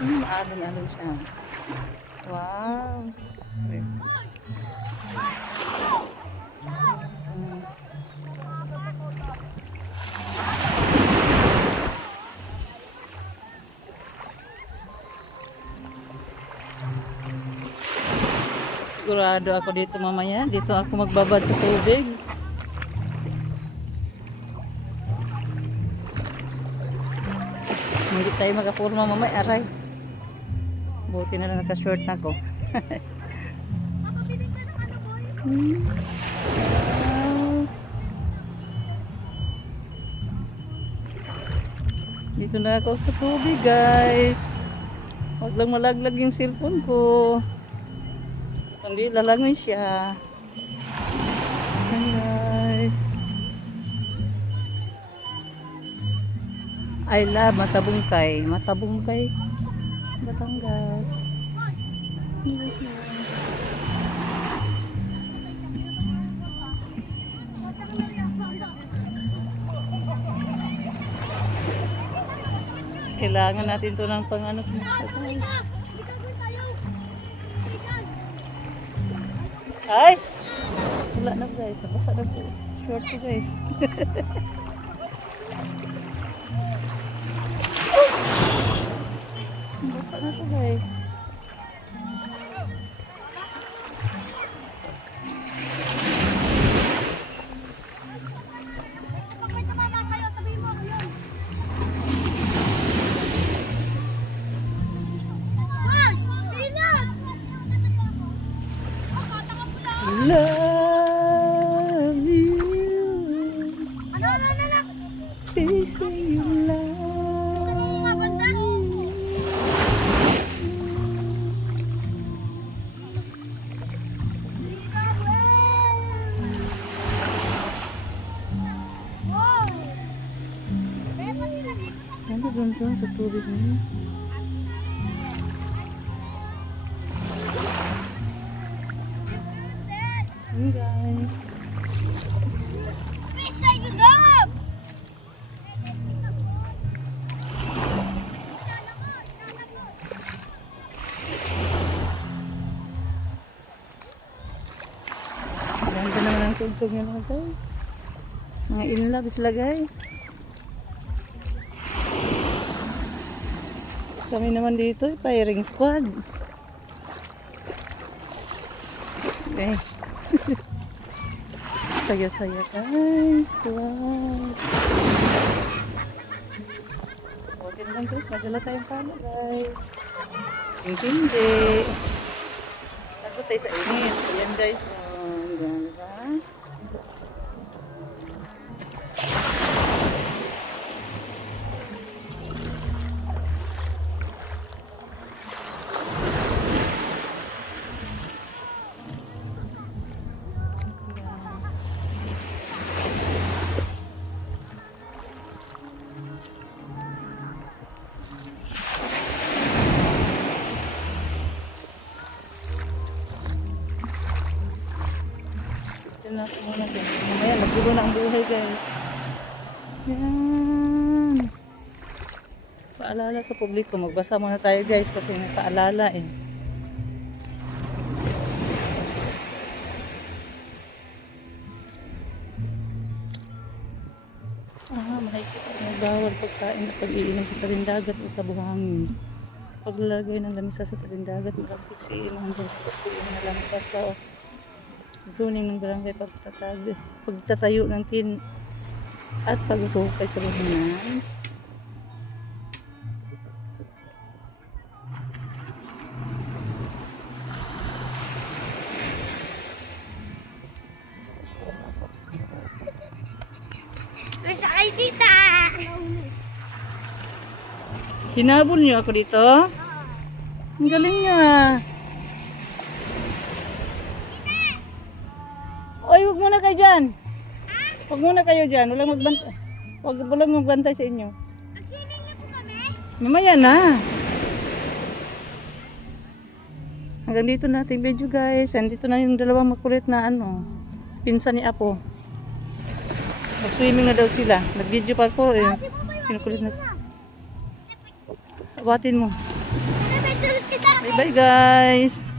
Alon-alon siya. Wow. So, sigurado ako dito mamaya. Dito ako magbabad sa tubig. Hindi tayo magapurma mamaya. Aray. Buti na lang naka-short na ako. Wow. Dito na ako sa tubig, guys. Huwag lang malaglag yung cellphone ko. Hindi lalangoy siya. Ayan, guys. I love Matabungkay. Matabungkay, Batangas. Yes, kailangan natin to ng pang-ano sa guys. Ay! Wala na guys. Nabasa na po. Short po guys. Nabasa na po guys. Love you. They say you love me. Ano doon sa tubig niya? Hey guys. Fish, you love. Ganda naman ang tugtog nyo mga guys. Mga in love sila guys. Kami naman dito, firing squad. Okay. Saya-saya guys. Wow. Okay naman guys, magdala tayong pala guys. Hindi. Tagot tayo sa init. Ayan guys. Ayan, diba? Diyan na ako muna guys. Mamaya, nagdulo na ang buhay guys. Yan. Paalala sa publiko. Magbasa muna tayo guys kasi may paalala eh. Makikita na bawal pagkain at pag-iinom sa tabing dagat o sa buhangin. Paglalagay ng lamisa sa tabing dagat, makasiksiin ang guys. Pagpuin na lampas sa zoning ng barangay pagtatayo ng tin at paghuhukay sa buhanan. Where's the ID ta? Hinabol niyo ako dito? Ang galing niya. Oy, wag muna kayo dyan. Wag muna kayo dyan. Walang magbantay sa inyo. Nag-swimming na po kami? Mamaya na. Hanggang dito na ating video guys. Andito na yung dalawang makulit na pinsan ni Apo. Mag-swimming na daw sila. Nag-video pa ako. Kinukulit na. Abatin mo. Bye-bye guys!